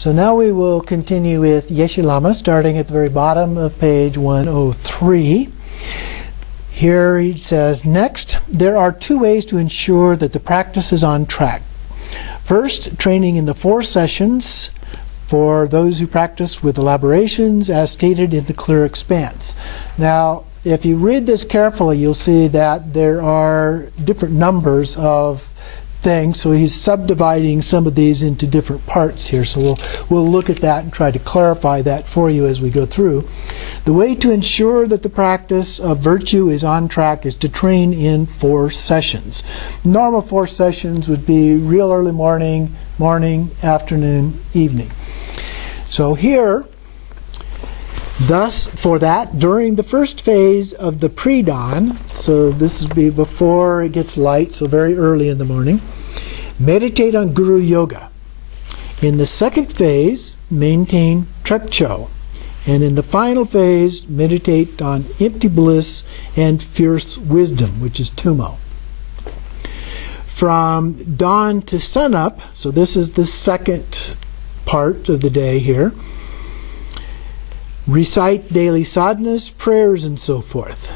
So now we will continue with Yeshe Lama, starting at the very bottom of page 103. Here he says, next, there are two ways to ensure that the practice is on track. First, training in the 4 sessions for those who practice with elaborations as stated in the clear expanse. Now, if you read this carefully, you'll see that there are different numbers of things, so he's subdividing some of these into different parts here. So we'll look at that and try to clarify that for you as we go through. The way to ensure that the practice of virtue is on track is to train in 4 sessions. Normal 4 sessions would be real early morning, afternoon, evening. So here, thus, for that, during the first phase of the pre-dawn, so this would be before it gets light, so very early in the morning, meditate on Guru Yoga. In the second phase, maintain Trekcho. And in the final phase, meditate on empty bliss and fierce wisdom, which is Tumo. From dawn to sunup, so this is the second part of the day here, recite daily sadhanas, prayers, and so forth.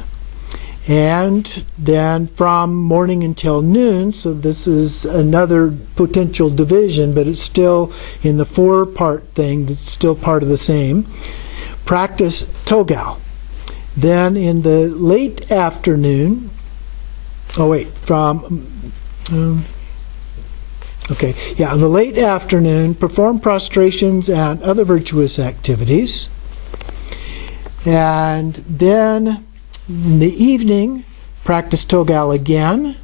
And then from morning until noon, so this is another potential division, but it's still in the 4-part thing, it's still part of the same. Practice Togal. Then in the late afternoon, in the late afternoon, perform prostrations and other virtuous activities. And then in the evening, practice Togal again.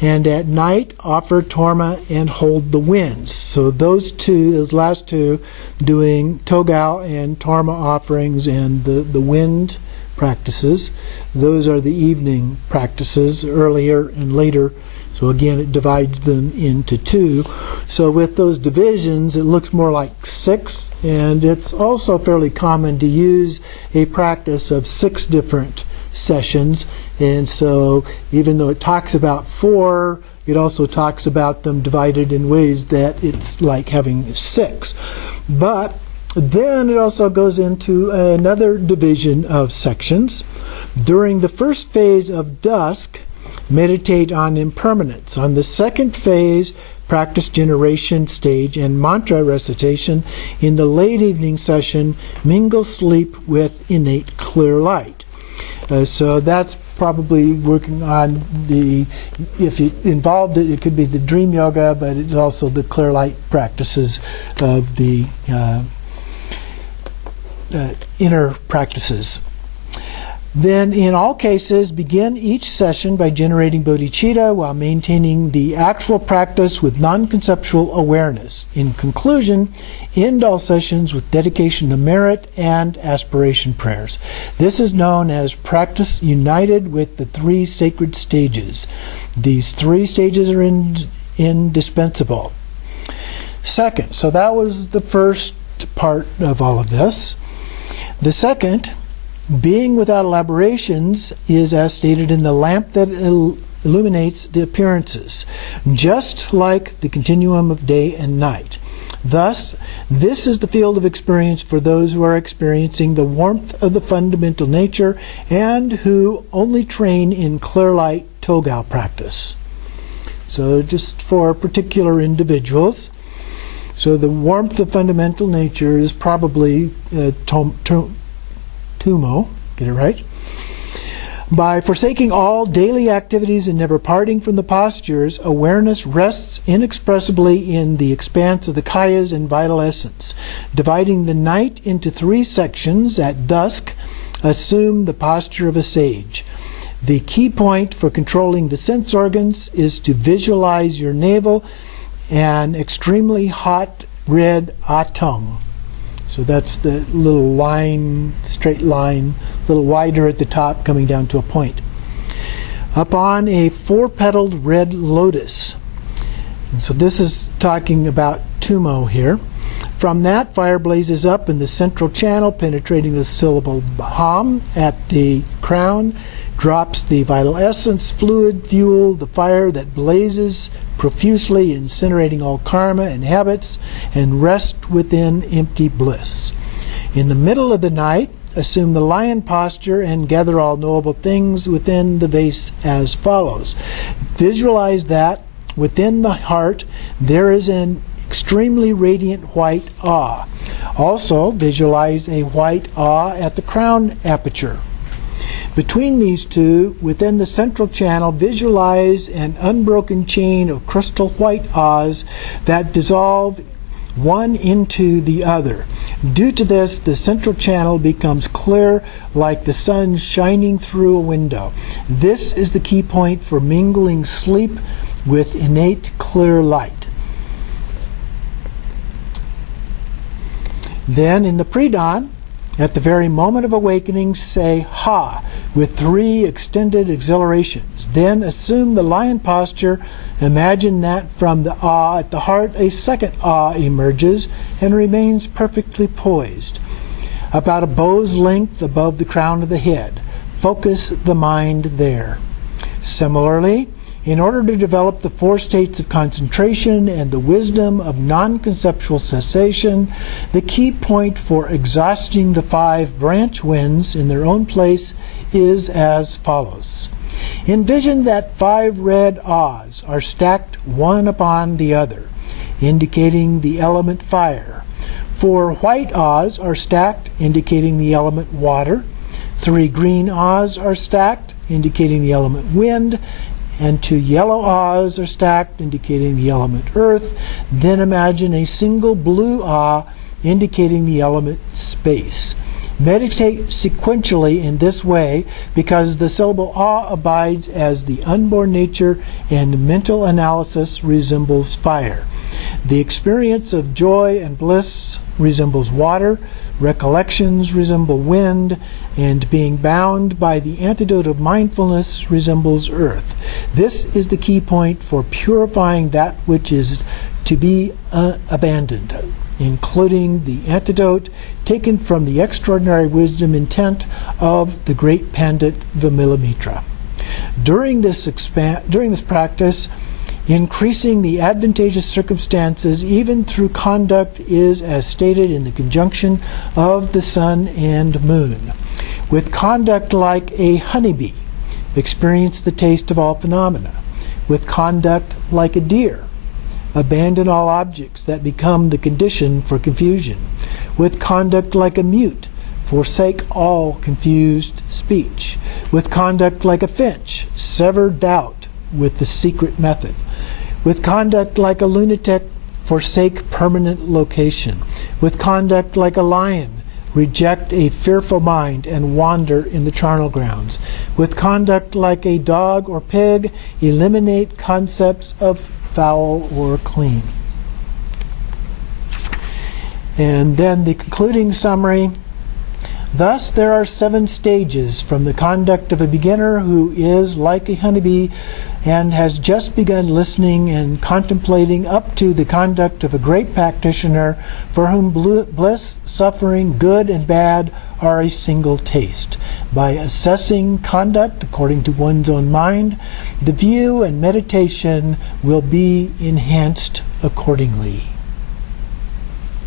And at night, offer Torma and hold the winds. So those last two, doing Togal and Torma offerings and the wind practices, those are the evening practices, earlier and later. So again, it divides them into 2. So with those divisions, it looks more like 6, and it's also fairly common to use a practice of 6 different sessions. And so even though it talks about 4, it also talks about them divided in ways that it's like having 6. But then it also goes into another division of sections. During the first phase of dusk, meditate on impermanence. On the second phase, practice generation stage and mantra recitation. In the late evening session, mingle sleep with innate clear light. So that's probably working on if it involved it could be the dream yoga, but it's also the clear light practices of the inner practices. Then, in all cases, begin each session by generating bodhicitta while maintaining the actual practice with non-conceptual awareness. In conclusion, end all sessions with dedication to merit and aspiration prayers. This is known as practice united with the 3 sacred stages. These 3 stages are indispensable. Second, so that was the first part of all of this. The second, being without elaborations, is as stated in the lamp that illuminates the appearances, just like the continuum of day and night. Thus, this is the field of experience for those who are experiencing the warmth of the fundamental nature and who only train in clear light Togal practice. So just for particular individuals. So the warmth of fundamental nature is probably Tumo, get it right? By forsaking all daily activities and never parting from the postures, awareness rests inexpressibly in the expanse of the kayas and vital essence. Dividing the night into 3 sections, at dusk, assume the posture of a sage. The key point for controlling the sense organs is to visualize your navel, an extremely hot red atom. So that's the little line, straight line, a little wider at the top, coming down to a point. Upon a 4-petaled red lotus. And so this is talking about Tumo here. From that, fire blazes up in the central channel, penetrating the syllable Baham at the crown, drops the vital essence, fluid, fuel, the fire that blazes profusely, incinerating all karma and habits, and rest within empty bliss. In the middle of the night, assume the lion posture and gather all knowable things within the vase as follows. Visualize that within the heart there is an extremely radiant white awe. Also, visualize a white awe at the crown aperture. Between these two, within the central channel, visualize an unbroken chain of crystal white awes that dissolve one into the other. Due to this, the central channel becomes clear like the sun shining through a window. This is the key point for mingling sleep with innate clear light. Then in the pre-dawn, at the very moment of awakening, say Ha with 3 extended exhalations. Then assume the lion posture. Imagine that from the awe at the heart a second awe emerges and remains perfectly poised, about a bow's length above the crown of the head. Focus the mind there. Similarly, in order to develop the 4 states of concentration and the wisdom of non-conceptual cessation, the key point for exhausting the 5 branch winds in their own place is as follows. Envision that 5 red awes are stacked one upon the other, indicating the element fire. 4 white awes are stacked, indicating the element water. 3 green awes are stacked, indicating the element wind. And 2 yellow awes are stacked, indicating the element earth. Then imagine a single blue awe, indicating the element space. Meditate sequentially in this way because the syllable awe abides as the unborn nature and mental analysis resembles fire. The experience of joy and bliss resembles water, recollections resemble wind, and being bound by the antidote of mindfulness resembles earth. This is the key point for purifying that which is to be abandoned, including the antidote taken from the extraordinary wisdom intent of the great Pandit Vimalamitra. During this practice, increasing the advantageous circumstances even through conduct is as stated in the conjunction of the sun and moon. With conduct like a honeybee, experience the taste of all phenomena. With conduct like a deer, abandon all objects that become the condition for confusion. With conduct like a mute, forsake all confused speech. With conduct like a finch, sever doubt with the secret method. With conduct like a lunatic, forsake permanent location. With conduct like a lion, reject a fearful mind and wander in the charnel grounds. With conduct like a dog or pig, eliminate concepts of foul or clean. And then the concluding summary. Thus, there are 7 stages from the conduct of a beginner who is like a honeybee and has just begun listening and contemplating up to the conduct of a great practitioner for whom bliss, suffering, good and bad are a single taste. By assessing conduct according to one's own mind, the view and meditation will be enhanced accordingly.